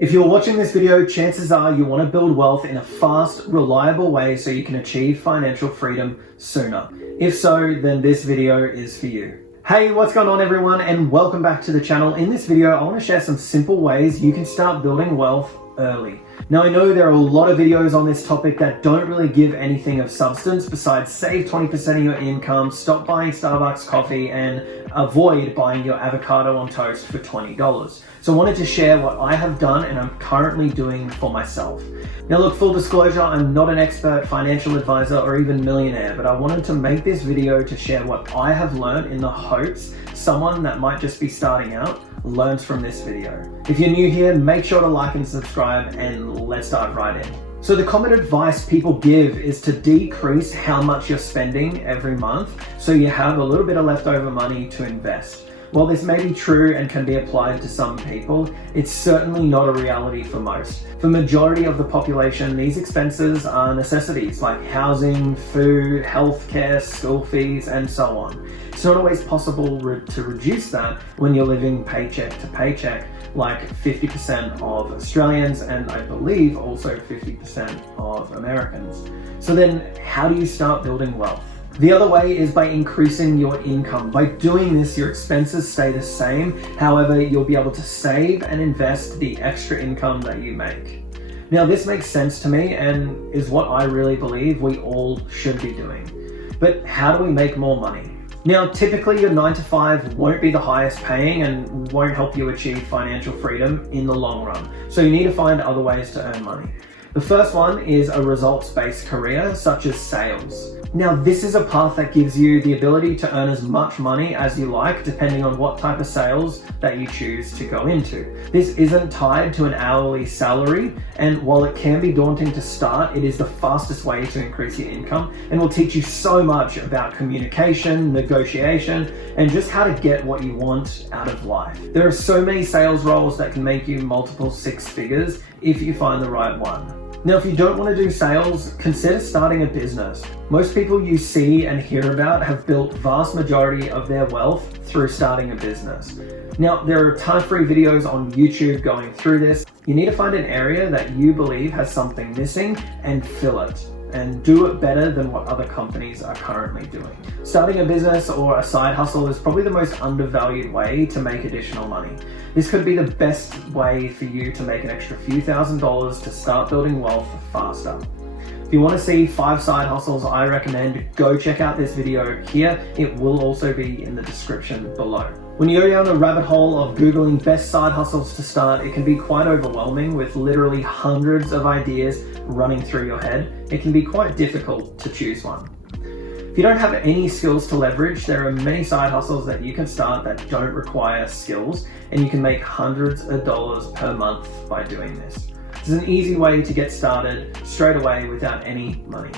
If you're watching this video, chances are you want to build wealth in a fast, reliable way so you can achieve financial freedom sooner. If so, then this video is for you. Hey, what's going on everyone, and welcome back to the channel. In this video, I want to share some simple ways you can start building wealth early. Now, I know there are a lot of videos on this topic that don't really give anything of substance besides save 20% of your income, stop buying Starbucks coffee, and avoid buying your avocado on toast for $20. So I wanted to share what I have done and I'm currently doing for myself. Now look, full disclosure, I'm not an expert financial advisor or even millionaire, but I wanted to make this video to share what I have learned in the hopes someone that might just be starting out learns from this video. If you're new here, make sure to like and subscribe, and let's dive right in. So the common advice people give is to decrease how much you're spending every month so you have a little bit of leftover money to invest. While this may be true and can be applied to some people, it's certainly not a reality for most. For the majority of the population, these expenses are necessities like housing, food, healthcare, school fees, and so on. It's not always possible to reduce that when you're living paycheck to paycheck, like 50% of Australians and I believe also 50% of Americans. So then how do you start building wealth? The other way is by increasing your income. By doing this, your expenses stay the same. However, you'll be able to save and invest the extra income that you make. Now, this makes sense to me and is what I really believe we all should be doing. But how do we make more money? Now, typically your 9 to 5 won't be the highest paying and won't help you achieve financial freedom in the long run. So you need to find other ways to earn money. The first one is a results-based career, such as sales. Now, this is a path that gives you the ability to earn as much money as you like, depending on what type of sales that you choose to go into. This isn't tied to an hourly salary, and while it can be daunting to start, it is the fastest way to increase your income and will teach you so much about communication, negotiation, and just how to get what you want out of life. There are so many sales roles that can make you multiple six figures if you find the right one. Now, if you don't want to do sales, consider starting a business. Most people you see and hear about have built vast majority of their wealth through starting a business. Now, there are a ton of free videos on YouTube going through this. You need to find an area that you believe has something missing and fill it, and do it better than what other companies are currently doing. Starting a business or a side hustle is probably the most undervalued way to make additional money. This could be the best way for you to make an extra few $1,000s to start building wealth faster. If you want to see 5 side hustles I recommend, go check out this video here. It will also be in the description below. When you go down the rabbit hole of Googling best side hustles to start, it can be quite overwhelming with literally hundreds of ideas running through your head. It can be quite difficult to choose one. If you don't have any skills to leverage, there are many side hustles that you can start that don't require skills, and you can make hundreds of dollars per month by doing this. This is an easy way to get started straight away without any money.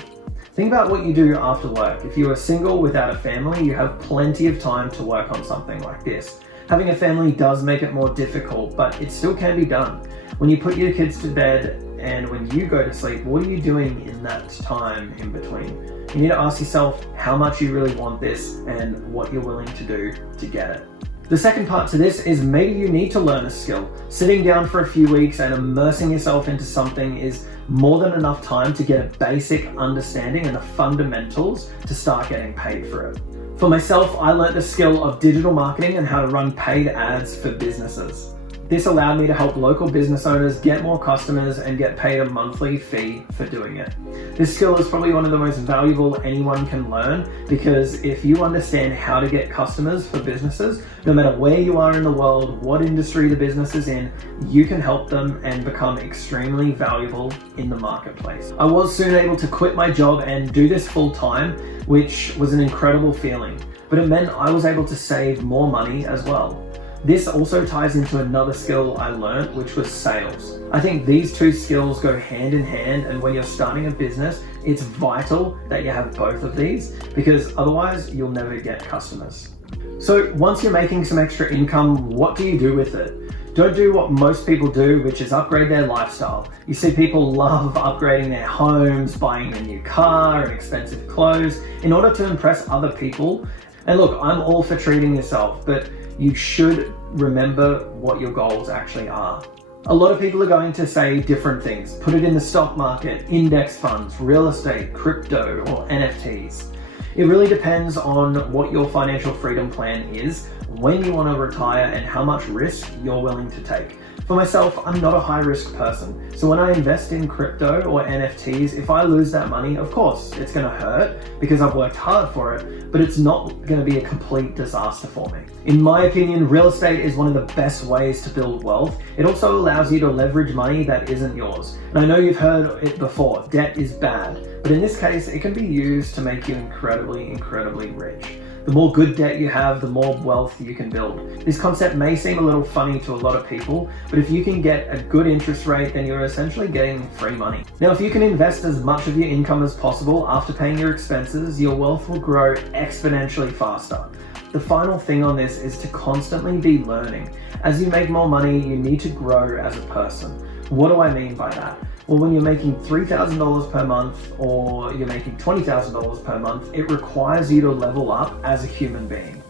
Think about what you do after work. If you are single without a family, you have plenty of time to work on something like this. Having a family does make it more difficult, but it still can be done. When you put your kids to bed and when you go to sleep, what are you doing in that time in between? You need to ask yourself how much you really want this and what you're willing to do to get it. The second part to this is maybe you need to learn a skill. Sitting down for a few weeks and immersing yourself into something is more than enough time to get a basic understanding and the fundamentals to start getting paid for it. For myself, I learned the skill of digital marketing and how to run paid ads for businesses. This allowed me to help local business owners get more customers and get paid a monthly fee for doing it. This skill is probably one of the most valuable anyone can learn, because if you understand how to get customers for businesses, no matter where you are in the world, what industry the business is in, you can help them and become extremely valuable in the marketplace. I was soon able to quit my job and do this full time, which was an incredible feeling, but it meant I was able to save more money as well. This also ties into another skill I learned, which was sales. I think these two skills go hand in hand, and when you're starting a business, it's vital that you have both of these, because otherwise you'll never get customers. So once you're making some extra income, what do you do with it? Don't do what most people do, which is upgrade their lifestyle. You see people love upgrading their homes, buying a new car and expensive clothes in order to impress other people. And look, I'm all for treating yourself, but you should remember what your goals actually are. A lot of people are going to say different things. Put it in the stock market, index funds, real estate, crypto, or NFTs. It really depends on what your financial freedom plan is, when you want to retire, and how much risk you're willing to take. For myself, I'm not a high risk person. So when I invest in crypto or NFTs, if I lose that money, of course, it's going to hurt because I've worked hard for it, but it's not going to be a complete disaster for me. In my opinion, real estate is one of the best ways to build wealth. It also allows you to leverage money that isn't yours. And I know you've heard it before, debt is bad, but in this case, it can be used to make you incredibly rich. The more good debt you have, the more wealth you can build. This concept may seem a little funny to a lot of people, but if you can get a good interest rate, then you're essentially getting free money. Now, if you can invest as much of your income as possible after paying your expenses, your wealth will grow exponentially faster. The final thing on this is to constantly be learning. As you make more money, you need to grow as a person. What do I mean by that? Well, when you're making $3,000 per month or you're making $20,000 per month, it requires you to level up as a human being,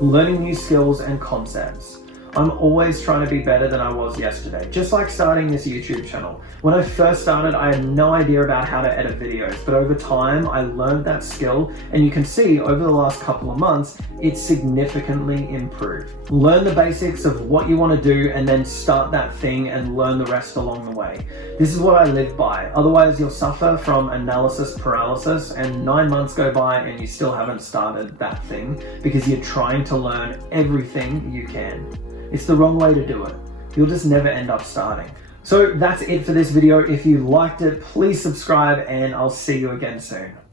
learning new skills and concepts. I'm always trying to be better than I was yesterday, just like starting this YouTube channel. When I first started, I had no idea about how to edit videos, but over time, I learned that skill, and you can see over the last couple of months, it's significantly improved. Learn the basics of what you want to do, and then start that thing and learn the rest along the way. This is what I live by. Otherwise, you'll suffer from analysis paralysis, and 9 months go by and you still haven't started that thing because you're trying to learn everything you can. It's the wrong way to do it. You'll just never end up starting. So that's it for this video. If you liked it, please subscribe and I'll see you again soon.